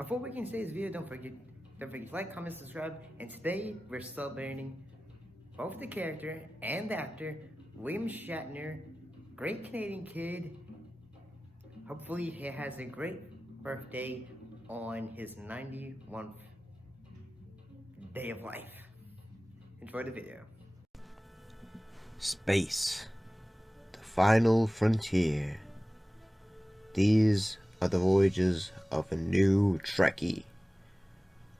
Before we can say this video, don't forget to like, comment, subscribe. And today we're celebrating both the character and the actor, William Shatner, great Canadian kid. Hopefully he has a great birthday on his 91st day of life. Enjoy the video. Space, the final frontier. These are the voyages of a new Trekkie.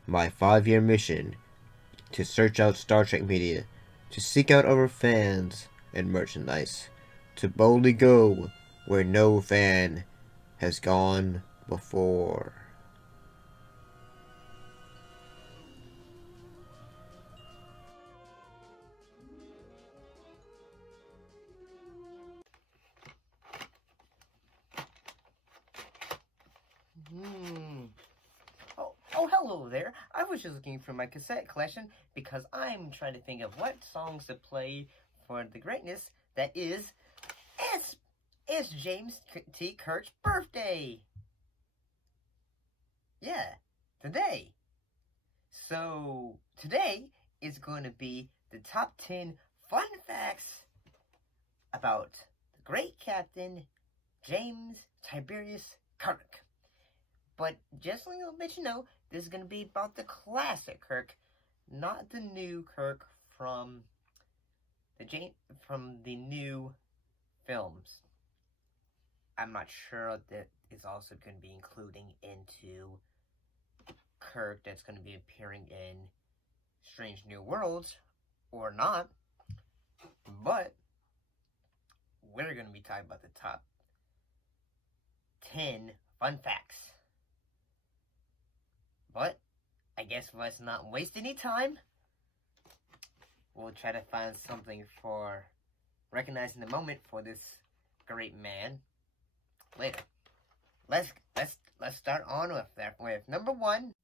My 5-year mission to search out Star Trek media, to seek out our fans and merchandise, to boldly go where no fan has gone before. Oh, hello there. I was just looking for my cassette collection because I'm trying to think of what songs to play for the greatness that is it's James T. Kirk's birthday. Yeah, today. So today is going to be the top 10 fun facts about the great Captain James Tiberius Kirk. But just to let you know, this is going to be about the classic Kirk, not the new Kirk from the new films. I'm not sure that is also going to be including into Kirk that's going to be appearing in Strange New Worlds or not. But we're going to be talking about the top 10 fun facts. But I guess let's not waste any time. We'll try to find something for recognizing the moment for this great man later. Let's start on with number 1.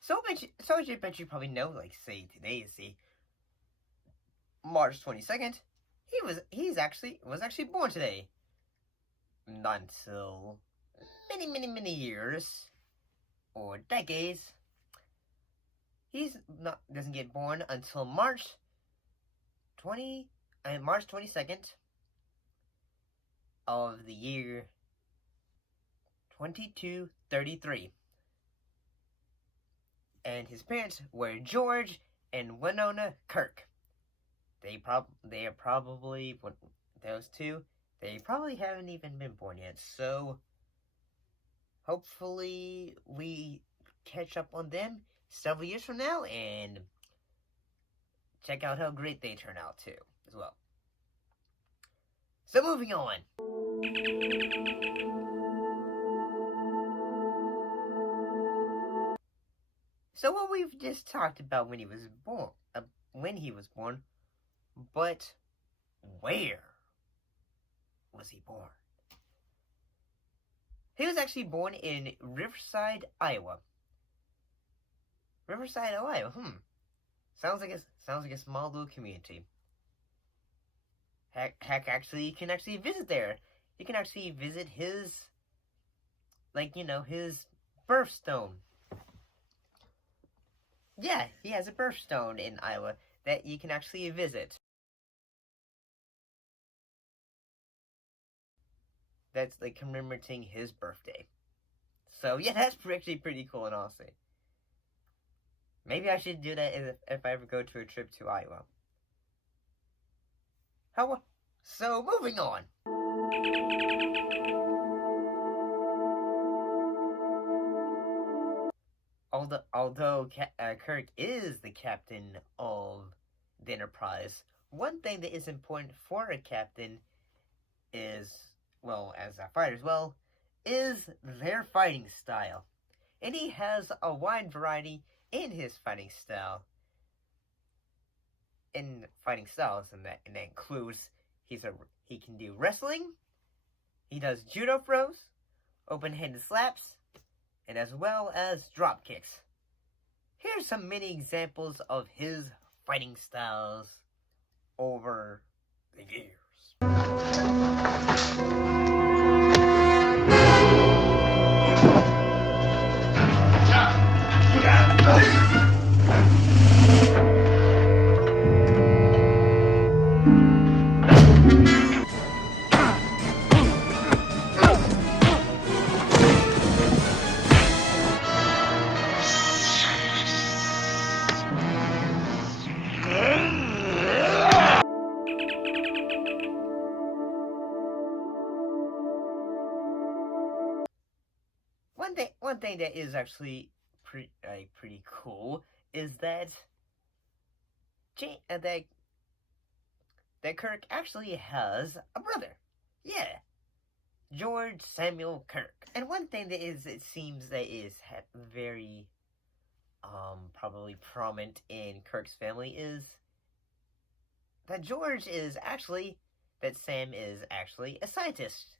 So I bet you probably know, like, say today is the March 22nd. He was actually born today. Not until many years or decades. Doesn't get born until March 22nd of the year 2233. And his parents were George and Winona Kirk. They are probably those two. They probably haven't even been born yet, so hopefully we catch up on them several years from now and check out how great they turn out too, as well. So moving on. So what we've just talked about when he was born, but where was he born? He was actually born in Riverside, Iowa. Riverside, Iowa. Sounds like a small little community. Heck, actually, you can actually visit there. You can actually visit his, his birthstone. Yeah, he has a birthstone in Iowa that you can actually visit. That's like commemorating his birthday. So yeah, that's actually pretty cool and awesome. Maybe I should do that if I ever go to a trip to Iowa. So moving on. Although Kirk is the captain of the Enterprise, one thing that is important for a captain is, well, as a fighter as well, is their fighting style. And he has a wide variety in his fighting style. And that includes he can do wrestling, he does judo throws, open-handed slaps, and as well as drop kicks. Here's some many examples of his fighting styles over the years. one thing that is actually pretty cool is that that Kirk actually has a brother. Yeah, George Samuel Kirk. And one thing that it seems that is very probably prominent in Kirk's family is that Sam is actually a scientist.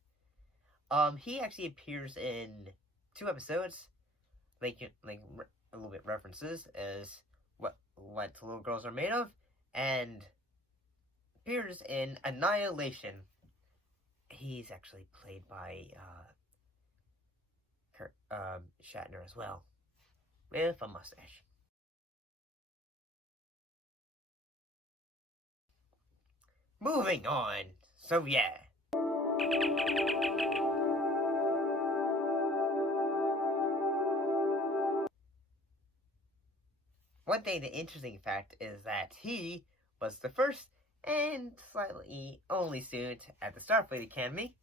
He actually appears in 2 episodes, like a little bit references as what little girls are made of, and appears in Annihilation. He's actually played by Shatner as well, with a mustache. Moving on. So yeah. One thing, the interesting fact is that he was the first and slightly only student at the Starfleet Academy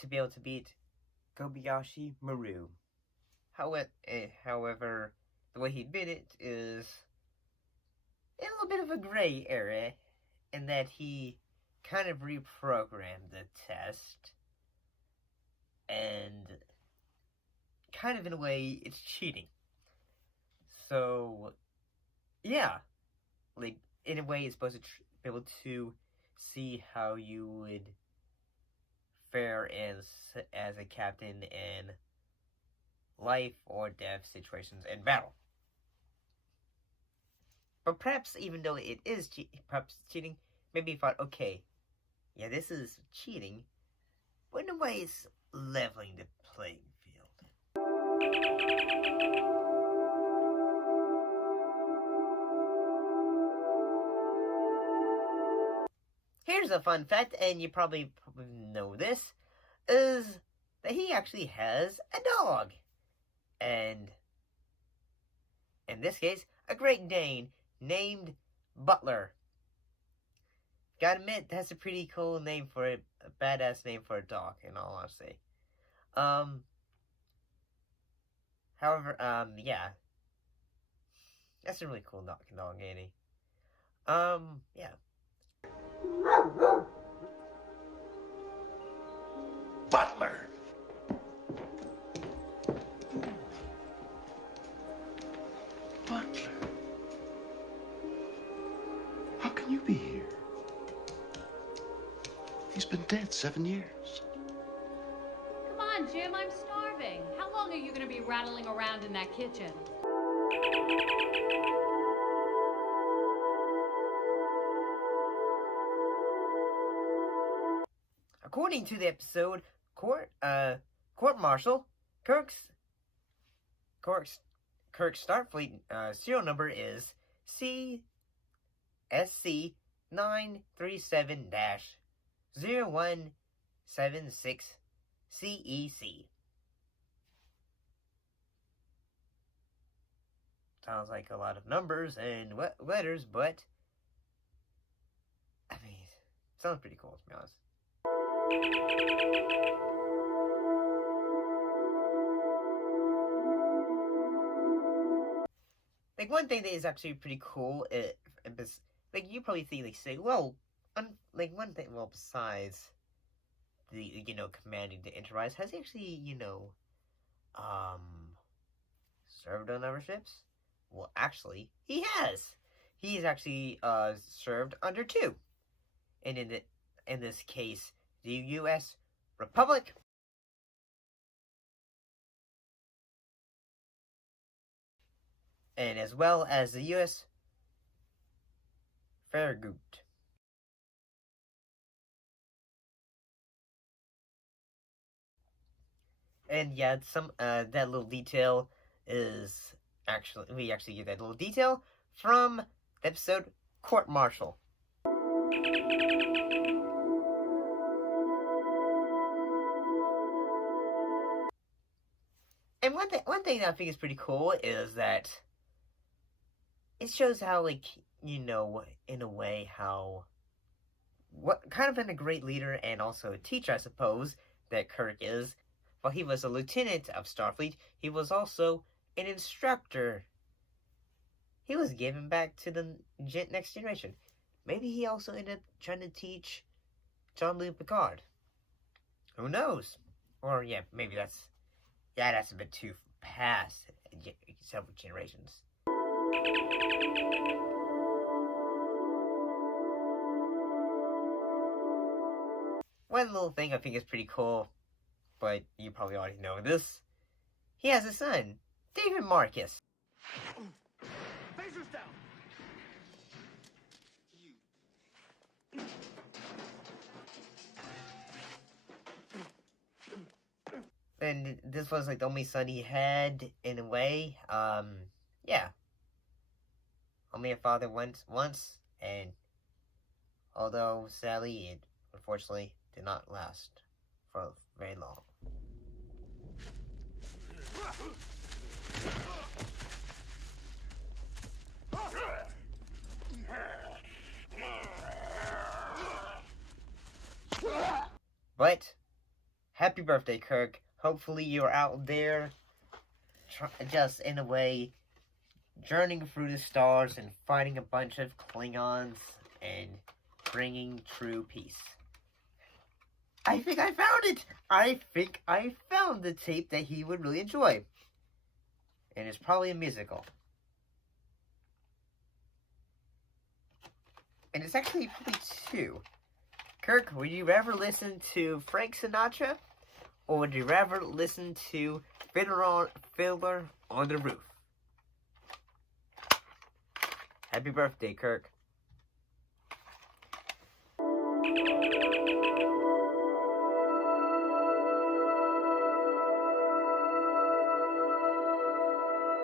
to be able to beat Kobayashi Maru. However, the way he did it is a little bit of a gray area in that he kind of reprogrammed the test, and kind of in a way it's cheating. So, yeah, like in a way it's supposed to be able to see how you would fare as a captain in life or death situations in battle. But perhaps even though it is perhaps cheating, maybe he thought, okay, yeah, this is cheating, but in a way it's leveling the playing field. Here's a fun fact, and you probably know this, is that he actually has a dog. And in this case, a Great Dane named Butler. Gotta admit, that's a pretty cool name for a badass name for a dog, in all honesty. However, yeah. That's a really cool dog, ain't he? Yeah. Butler. Butler. How can you be here? He's been dead 7 years. Come on, Jim, I'm starving. How long are you going to be rattling around in that kitchen? According to the episode, court-martial, Kirk's Starfleet serial number is CSC 937-0176 CEC. Sounds like a lot of numbers and letters, but I mean, sounds pretty cool, to be honest. Like, one thing that is actually pretty cool, like, you probably think, like, say, well, like, one thing, well, besides the, commanding the Enterprise, has he actually, served on other ships? Well, actually, he has. He's actually, served under 2. And in this case, the U.S. Republic and as well as the U.S. Farragut. And yeah, that little detail is we actually get that little detail from the episode Court Martial. And one thing that I think is pretty cool is that it shows how, like, in a way, how what kind of been a great leader and also a teacher, I suppose, that Kirk is. while he was a lieutenant of Starfleet, he was also an instructor. He was given back to the next generation. Maybe he also ended up trying to teach Jean-Luc Picard. Who knows? Or, yeah, maybe that's a bit too past several generations. One little thing I think is pretty cool, but you probably already know this. He has a son, David Marcus. Phasers down. And this was like the only son he had in a way. Yeah. Only a father once, and although sadly it unfortunately did not last for very long. But happy birthday, Kirk. Hopefully you're out there just in a way journeying through the stars and fighting a bunch of Klingons and bringing true peace. I think I found it! I think I found the tape that he would really enjoy. And it's probably a musical. And it's actually probably two. Kirk, would you rather listen to Frank Sinatra? Or would you rather listen to Fiddler on the Roof? Happy birthday, Kirk.